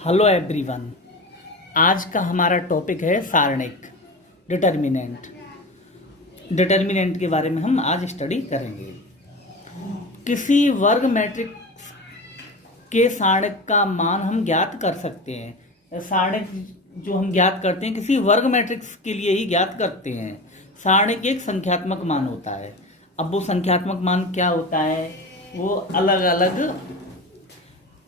Hello everyone. आज का हमारा टॉपिक है सारणिक डिटर्मिनेंट। डिटर्मिनेंट के बारे में हम आज स्टडी करेंगे। किसी वर्ग मैट्रिक्स के सारणिक का मान हम ज्ञात कर सकते हैं। सारणिक जो हम ज्ञात करते हैं किसी वर्ग मैट्रिक्स के लिए ही ज्ञात करते हैं। सारणिक एक संख्यात्मक मान होता है। अब वो संख्यात्मक मान क्या होता है, वो अलग अलग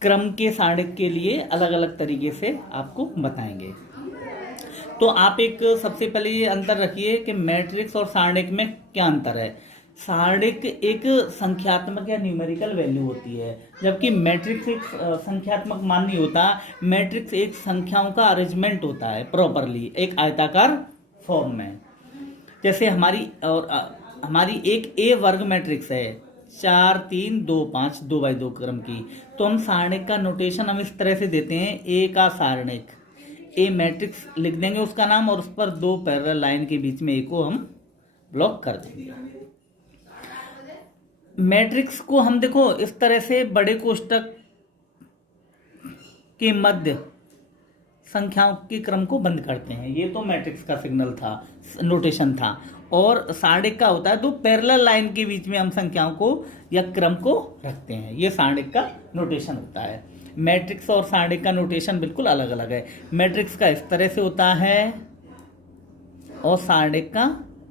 क्रम के सारणिक के लिए अलग अलग तरीके से आपको बताएंगे। तो आप एक सबसे पहले ये अंतर रखिए कि मैट्रिक्स और सारणिक में क्या अंतर है। सारणिक एक संख्यात्मक या न्यूमेरिकल वैल्यू होती है, जबकि मैट्रिक्स एक संख्यात्मक मान नहीं होता। मैट्रिक्स एक संख्याओं का अरेंजमेंट होता है प्रॉपरली एक आयताकार फॉर्म में। जैसे हमारी एक ए वर्ग मैट्रिक्स है 4 3 2 5 2x2 क्रम की, तो हम सारणिक का नोटेशन हम इस तरह से देते हैं। ए का सारणिक, ए मैट्रिक्स लिख देंगे उसका नाम, और उस पर दो पैरेलल लाइन के बीच में ए को हम ब्लॉक कर देंगे। मैट्रिक्स को हम देखो इस तरह से बड़े कोष्टक के मध्य संख्याओं के क्रम को बंद करते हैं। ये तो मैट्रिक्स का सिग्नल था, नोटेशन था। और सारणिक का होता है दो पैरेलल लाइन के बीच में हम संख्याओं को या क्रम को रखते हैं। ये सारणिक का नोटेशन होता है। मैट्रिक्स और सारणिक का नोटेशन बिल्कुल अलग अलग है। मैट्रिक्स का इस तरह से होता है और सारणिक का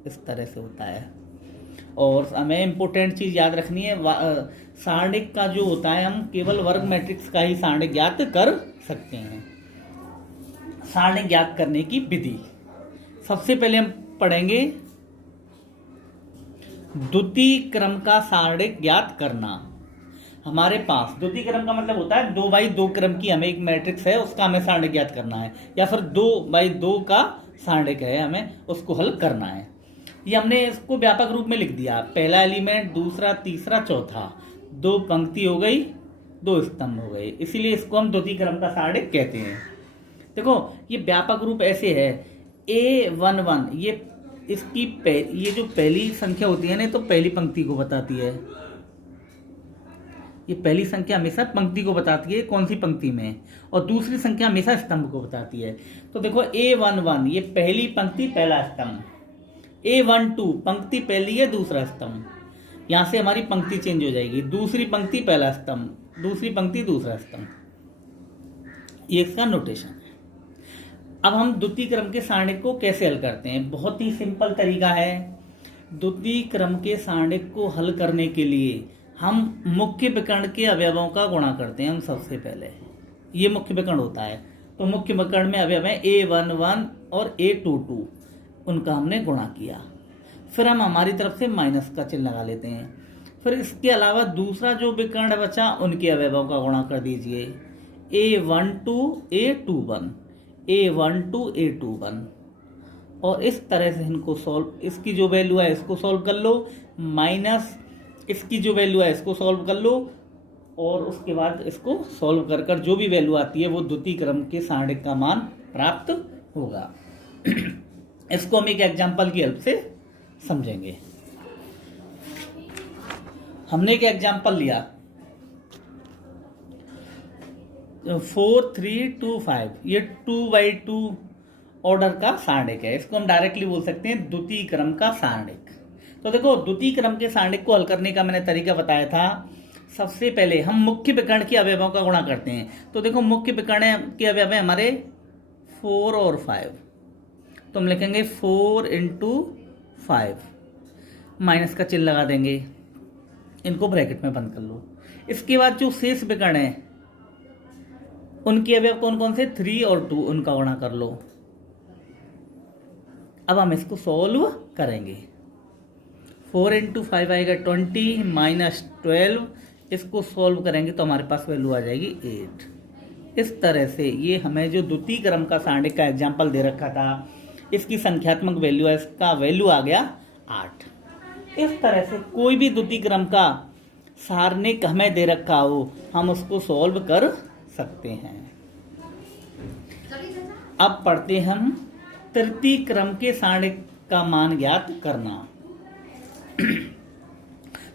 इस तरह से होता है। और हमें इंपॉर्टेंट चीज याद रखनी है, सारणिक का जो होता है हम केवल वर्ग मैट्रिक्स का ही सारणिक ज्ञात कर सकते हैं। सारणिक ज्ञात करने की विधि सबसे पहले हम पढ़ेंगे द्वितीय क्रम का सारणिक ज्ञात करना। हमारे पास द्वितीय क्रम का मतलब होता है 2x2 क्रम की हमें एक मैट्रिक्स है, उसका हमें सारणिक ज्ञात करना है, या फिर 2x2 का सारणिक है, हमें उसको हल करना है। ये हमने इसको व्यापक रूप में लिख दिया, पहला एलिमेंट, दूसरा, तीसरा, चौथा, 2 पंक्ति हो गई, 2 स्तंभ हो गए, इसीलिए इसको हम द्वितीय क्रम का सारणिक कहते हैं। देखो ये व्यापक रूप ऐसे है, A11 ये जो पहली संख्या होती है ना, तो पहली पंक्ति को बताती है। ये पहली संख्या हमेशा पंक्ति को बताती है, कौन सी पंक्ति में, और दूसरी संख्या हमेशा स्तंभ को बताती है। तो देखो A11 ये पहली पंक्ति पहला स्तंभ, A12 पंक्ति पहली है दूसरा स्तंभ, यहां से हमारी पंक्ति चेंज हो जाएगी, दूसरी पंक्ति पहला स्तंभ, दूसरी पंक्ति दूसरा स्तंभ। ये इसका नोटेशन है। अब हम द्वितीय क्रम के सारणिक को कैसे हल करते हैं, बहुत ही सिंपल तरीका है। द्वितीय क्रम के सारणिक को हल करने के लिए हम मुख्य विकर्ण के अवयवों का गुणा करते हैं। हम सबसे पहले ये मुख्य विकर्ण होता है, तो मुख्य विकर्ण में अवयव है A11 और A22, उनका हमने गुणा किया। फिर हम हमारी तरफ से माइनस का चिन्ह लगा लेते हैं। फिर इसके अलावा दूसरा जो विकर्ण बचा उनके अवयवों का गुणा कर दीजिए, A12 A21 A12 A21, और इस तरह से इनको सॉल्व, इसकी जो वैल्यू है इसको सॉल्व कर लो, माइनस इसकी जो वैल्यू है इसको सॉल्व कर लो, और उसके बाद इसको सॉल्व कर कर जो भी वैल्यू आती है वो द्वितीय क्रम के सारणिक का मान प्राप्त होगा। इसको हम एक एग्जांपल की हेल्प से समझेंगे। हमने एक एग्जांपल लिया 4 3 2 5, ये 2x2 ऑर्डर का सारणिक है। इसको हम डायरेक्टली बोल सकते हैं द्वितीय क्रम का सारणिक। तो देखो द्वितीय क्रम के सारणिक को हल करने का मैंने तरीका बताया था। सबसे पहले हम मुख्य विकर्ण के अवयवों का गुणा करते हैं। तो देखो मुख्य विकर्ण के अवयव है हमारे 4 और 5, तो हम लिखेंगे 4 × 5, माइनस का चिन्ह लगा देंगे, इनको ब्रैकेट में बंद कर लो। इसके बाद जो शेष विकर्ण है उनके अवयव कौन कौन से, 3 और 2, उनका गुणा कर लो। अब हम इसको सॉल्व करेंगे। 4 × 5 आएगा 20 माइनस 12, इसको सॉल्व करेंगे तो हमारे पास वैल्यू आ जाएगी 8। इस तरह से ये हमें जो द्वितीय क्रम का सारणिक का एग्जाम्पल दे रखा था, इसकी संख्यात्मक वैल्यू है, इसका वैल्यू आ गया 8। इस तरह से कोई भी द्वितीय क्रम का सारणिक हमें दे रखा हो, हम उसको सॉल्व कर सकते हैं। अब पढ़ते हम तृतीय क्रम के सारणिक का मान ज्ञात करना।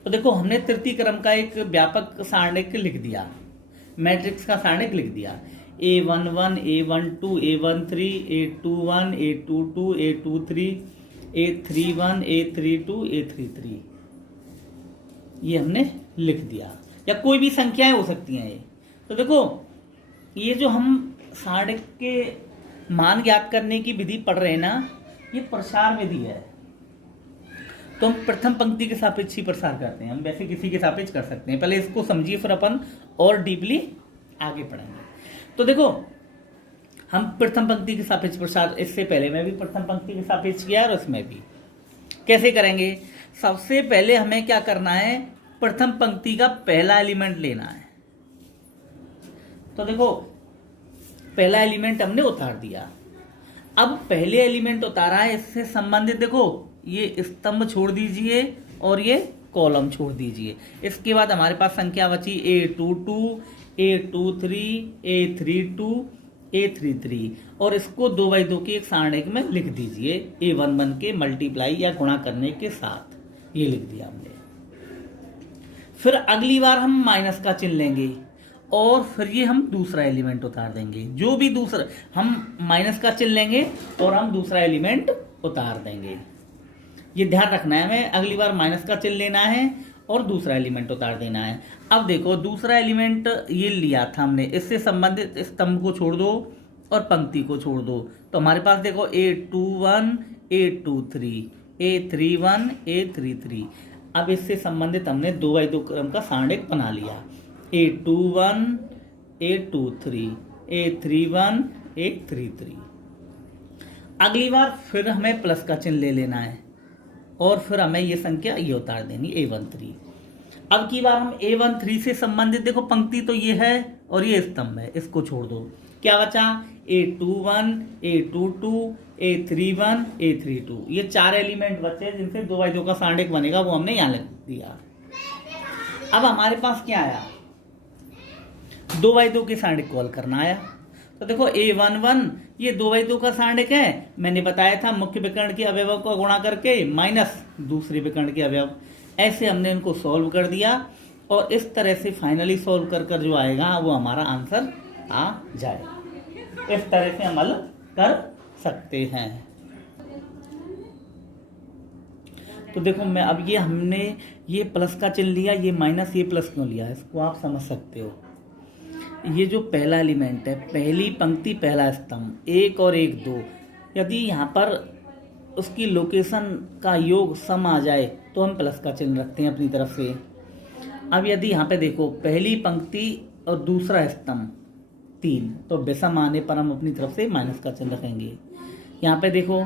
तो देखो हमने तृतीय क्रम का एक व्यापक सारणिक लिख दिया, मैट्रिक्स का सारणिक लिख दिया। A11, A12, A13, A21, A22, A23, A31, A32, A33, ये हमने लिख दिया। या कोई भी संख्याएं हो सकती हैं ये। तो देखो ये जो हम सारणिक के मान ज्ञात करने की विधि पढ़ रहे हैं ना, ये प्रसार विधि है। तो हम प्रथम पंक्ति के सापेक्ष ही प्रसार करते हैं, हम वैसे किसी के सापेक्ष कर सकते हैं। पहले इसको समझिए, फिर अपन और डीपली आगे पढ़ेंगे। तो देखो हम प्रथम पंक्ति के सापेक्ष प्रसार, इससे पहले मैं भी प्रथम पंक्ति के सापेक्ष किया और इसमें भी कैसे करेंगे। सबसे पहले हमें क्या करना है, प्रथम पंक्ति का पहला एलिमेंट लेना है। तो देखो पहला एलिमेंट हमने उतार दिया। अब पहले एलिमेंट उतारा है, इससे संबंधित देखो ये स्तंभ छोड़ दीजिए और ये कॉलम छोड़ दीजिए। इसके बाद हमारे पास संख्या बची A22, A23, A32, A33 और इसको 2/2 के एक सारणिक में लिख दीजिए A11 के मल्टीप्लाई या गुणा करने के साथ, ये लिख दिया हमने। फिर अगली बार हम माइनस का चिन्ह लेंगे और फिर ये हम दूसरा एलिमेंट उतार देंगे। जो भी दूसरा हम माइनस का चिन्ह लेंगे और हम दूसरा एलिमेंट उतार देंगे। ये ध्यान रखना है, हमें अगली बार माइनस का चिन्ह लेना है और दूसरा एलिमेंट उतार देना है। अब देखो दूसरा एलिमेंट ये लिया था हमने, इससे संबंधित स्तंभ को छोड़ दो और पंक्ति को छोड़ दो। तो हमारे पास देखो A21, A23, A31, A33। अब इससे संबंधित हमने 2/2 क्रम का सारणिक बना लिया। A21, A23, A31, A33। अगली बार फिर हमें प्लस का चिन्ह ले लेना है और फिर हमें ये संख्या ये उतार देनी A13। अब की बार हम A13 से संबंधित देखो पंक्ति तो ये है और ये स्तंभ है, इसको छोड़ दो। क्या बचा A21, A22, A31, A32। ये 4 एलिमेंट बचे जिनसे 2/2 का सारणिक बनेगा, वो हमने यहाँ लिख दिया। अब हमारे पास क्या आया, 2/2 के सारणिक कॉल करना आया। तो देखो A11 ये 2/2 का सारणिक है, मैंने बताया था मुख्य विकर्ण के अवयवों को गुणा करके माइनस दूसरे विकर्ण के अवयव। ऐसे हमने इनको सॉल्व कर दिया और इस तरह से फाइनली सॉल्व कर जो आएगा वो हमारा आंसर आ जाए। इस तरह से हम हल कर सकते हैं। तो देखो मैं अब ये हमने ये प्लस का चिन्ह लिया, ये माइनस, ये प्लस क्यों लिया, इसको आप समझ सकते हो। ये जो पहला एलिमेंट है, पहली पंक्ति पहला स्तंभ, 1 और 1 2, यदि यहाँ पर उसकी लोकेशन का योग सम आ जाए तो हम प्लस का चिन्ह रखते हैं अपनी तरफ से। अब यदि यहाँ पे देखो पहली पंक्ति और दूसरा स्तंभ 3, तो विषम आने पर हम अपनी तरफ से माइनस का चिन्ह रखेंगे। यहाँ पे देखो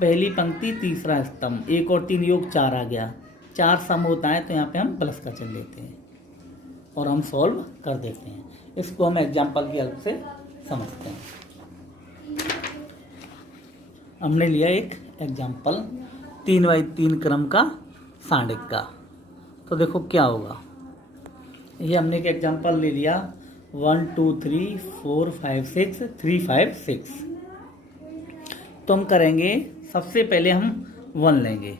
पहली पंक्ति तीसरा स्तंभ, 1 और 3 योग 4 आ गया, 4 सम होता है तो यहाँ पे हम प्लस का चिन्ह लेते हैं और हम सॉल्व कर देते हैं। इसको हम एग्जाम्पल की हेल्प से समझते हैं। हमने लिया एक एग्जाम्पल 3/3 क्रम का सारणिक का। तो देखो क्या होगा, ये हमने एक एग्जाम्पल ले लिया 1 2 3 4 5 6 3 5 6। तो हम करेंगे सबसे पहले हम 1 लेंगे,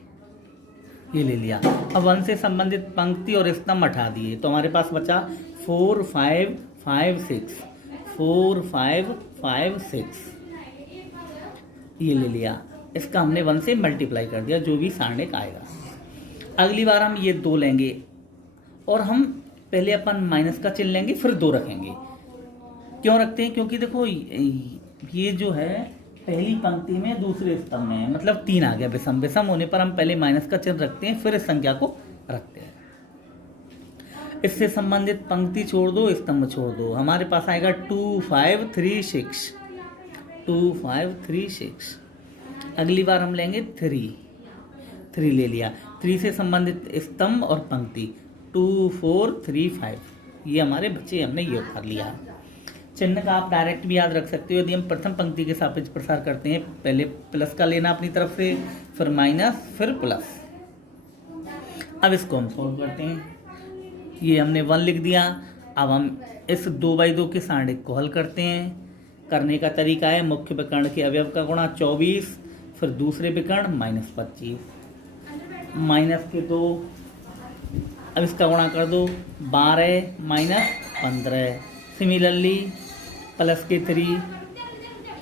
ये ले लिया। अब 1 से संबंधित पंक्ति और स्तंभ हटा दिए तो हमारे पास बचा 4 5 5 6 4 5 5 6, ये ले लिया। इसका हमने 1 से मल्टीप्लाई कर दिया, जो भी सारणिक आएगा। अगली बार हम ये 2 लेंगे और हम पहले अपन माइनस का चिन्ह लेंगे फिर 2 रखेंगे। क्यों रखते हैं, क्योंकि देखो ये जो है पहली पंक्ति में दूसरे स्तंभ में है, मतलब 3 आ गया विषम। विषम होने पर हम पहले माइनस का चिन्ह रखते हैं फिर इस संख्या को रखते हैं। इससे संबंधित पंक्ति छोड़ दो, स्तंभ छोड़ दो, हमारे पास आएगा 2 5 3 6 2 5 3 6। अगली बार हम लेंगे 3 ले लिया। 3 से संबंधित स्तंभ और पंक्ति 2 4 3 5, ये हमारे बच्चे, हमने ये उतार लिया। चिन्ह का आप डायरेक्ट भी याद रख सकते हो। यदि हम प्रथम पंक्ति के सापेक्ष प्रसार करते हैं, पहले प्लस का लेना अपनी तरफ से, फिर माइनस, फिर प्लस। अब इसको हम सॉल्व करते हैं। ये हमने 1 लिख दिया। अब हम इस 2/2 के सारणिक को हल करते हैं। करने का तरीका है मुख्य विकर्ण के अवयव का गुणा 24, फिर दूसरे विकर्ण -25, माइनस के 2, अब इसका गुणा कर दो 12 -15। सिमिलरली प्लस के 3,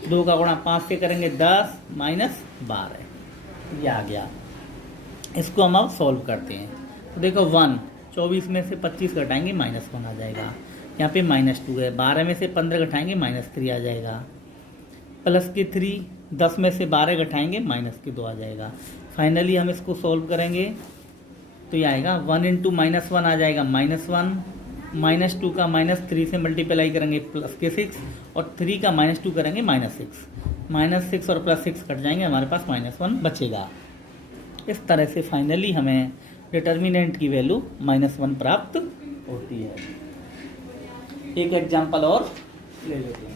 2 का गुणा 5 से करेंगे 10 माइनस 12, ये आ गया। इसको हम अब सॉल्व करते हैं। तो देखो 1, 24 में से 25 घटाएंगे -1 आ जाएगा। यहाँ पे -2 है, 12 में से 15 घटाएंगे -3 आ जाएगा। प्लस के 3, 10 में से 12 घटाएंगे -2 आ जाएगा। फाइनली हम इसको सॉल्व करेंगे तो ये आएगा 1 × -1 आ जाएगा -1, -2 का -3 से मल्टीप्लाई करेंगे प्लस के 6, और 3 का -2 करेंगे -6 और +6 कट जाएंगे, हमारे पास -1 बचेगा। इस तरह से फाइनली हमें डिटर्मिनेंट की वैल्यू -1 प्राप्त होती है। एक एग्जाम्पल और ले लेते हैं।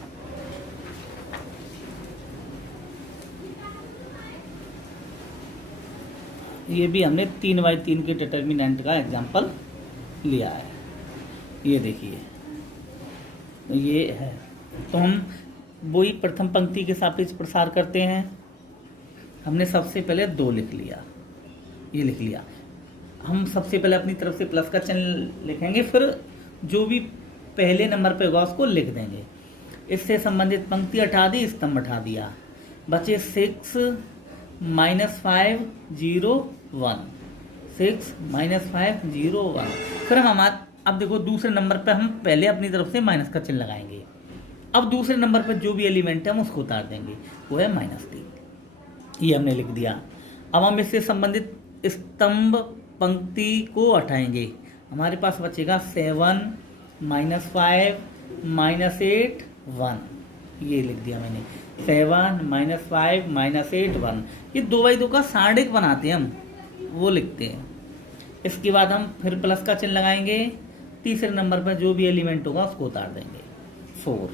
ये भी हमने 3/3 के डिटर्मिनेंट का एग्जाम्पल लिया है। ये देखिए, तो ये है। तो हम वही प्रथम पंक्ति के सापेक्ष प्रसार करते हैं। हमने सबसे पहले 2 लिख लिया, ये लिख लिया। हम सबसे पहले अपनी तरफ से प्लस का चिन्ह लिखेंगे, फिर जो भी पहले नंबर पे होगा उसको लिख देंगे। इससे संबंधित पंक्ति हटा दी, स्तंभ हटा दिया, बचे 6 - 5 0 1, 6 - 5 0 1। फिर हम अब देखो दूसरे नंबर पे हम पहले अपनी तरफ से माइनस का चिन्ह लगाएंगे। अब दूसरे नंबर पर जो भी एलिमेंट है हम उसको उतार देंगे, वो है -3। ये हमने लिख दिया। अब हम इससे संबंधित स्तंभ पंक्ति को हटाएंगे, हमारे पास बचेगा 7 - 5 -8 1। ये लिख दिया मैंने, 7 - 5 -8 1। ये 2/2 का सारणिक बनाते हैं हम, वो लिखते हैं। इसके बाद हम फिर प्लस का चिन्ह लगाएंगे, तीसरे नंबर पर जो भी एलिमेंट होगा उसको उतार देंगे, 4।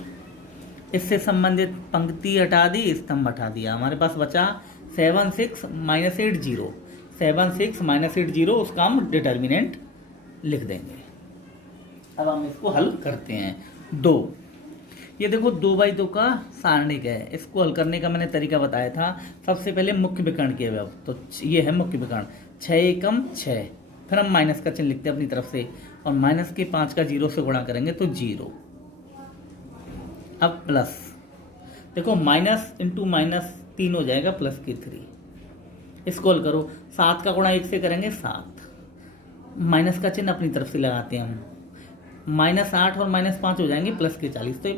इससे संबंधित पंक्ति हटा दी, स्तंभ हटा दिया, हमारे पास बचा 7 6 -8 0। 7 6 -8 0, उसका हम डिटर्मिनेंट लिख देंगे। अब हम इसको हल करते हैं। 2, ये देखो 2/2 का सारणिक है। इसको हल करने का मैंने तरीका बताया था। सबसे पहले मुख्य विकर्ण के अवयव, तो ये है मुख्य विकर्ण, 6 एकम 6। फिर हम माइनस का चिन्ह लिखते हैं अपनी तरफ से, और माइनस के 5 का 0 से गुणा करेंगे तो 0। अब प्लस, देखो माइनस इंटू माइनस 3 हो जाएगा प्लस के 3। इसको हल करो, 7 का गुणा 1 से करेंगे 7, माइनस का चिन्ह अपनी तरफ से लगाते हैं हम, -8 और -5 हो जाएंगे प्लस के 40। तो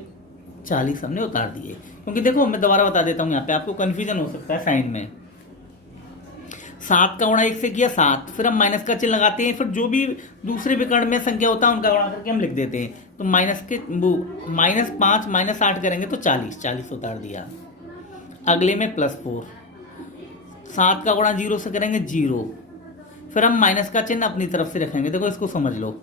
40 हमने उतार दिए, क्योंकि देखो मैं दोबारा बता देता हूँ, यहाँ पे आपको कंफ्यूजन हो सकता है साइन में। 7 का गुणा 1 से किया 7, फिर हम माइनस का चिन्ह लगाते हैं, फिर जो भी दूसरे विकर्ण में संख्या होता है उनका गुणा करके हम लिख देते हैं। तो -5 -8 करेंगे तो 40 उतार दिया। अगले में +4, 7 का गुणा 0 से करेंगे 0, फिर हम माइनस का चिन्ह अपनी तरफ से रखेंगे, देखो इसको समझ लो,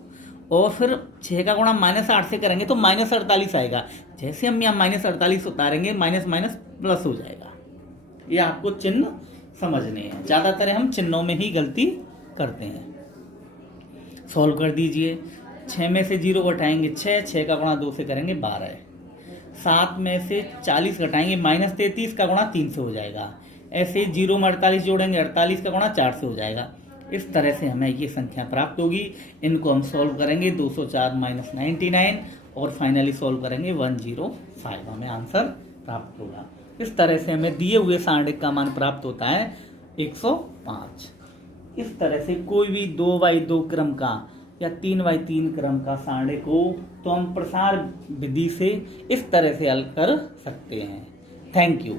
और फिर 6 का गुणा -8 से करेंगे तो -48 आएगा। जैसे हम यहाँ -48 उतारेंगे, माइनस माइनस प्लस हो जाएगा। ये आपको चिन्ह समझने हैं, ज़्यादातर हम चिन्हों में ही गलती करते हैं। सॉल्व कर दीजिए। 6 में से 0 घटाएंगे 6 का गुणा 2 से करेंगे 12। 7 में से 40 घटाएंगे -33 का गुणा 3 से हो जाएगा। ऐसे 0 में 48 जोड़ेंगे, 48 का गुणा 4 से हो जाएगा। इस तरह से हमें ये संख्या प्राप्त होगी। इनको हम सॉल्व करेंगे, 204 - 99, और फाइनली सॉल्व करेंगे 105, हमें आंसर प्राप्त होगा। इस तरह से हमें दिए हुए सारणिक का मान प्राप्त होता है 105। इस तरह से कोई भी 2/2 क्रम का या 3/3 क्रम का सारणिक हो तो हम प्रसार विधि से इस तरह से हल कर सकते हैं। Thank you.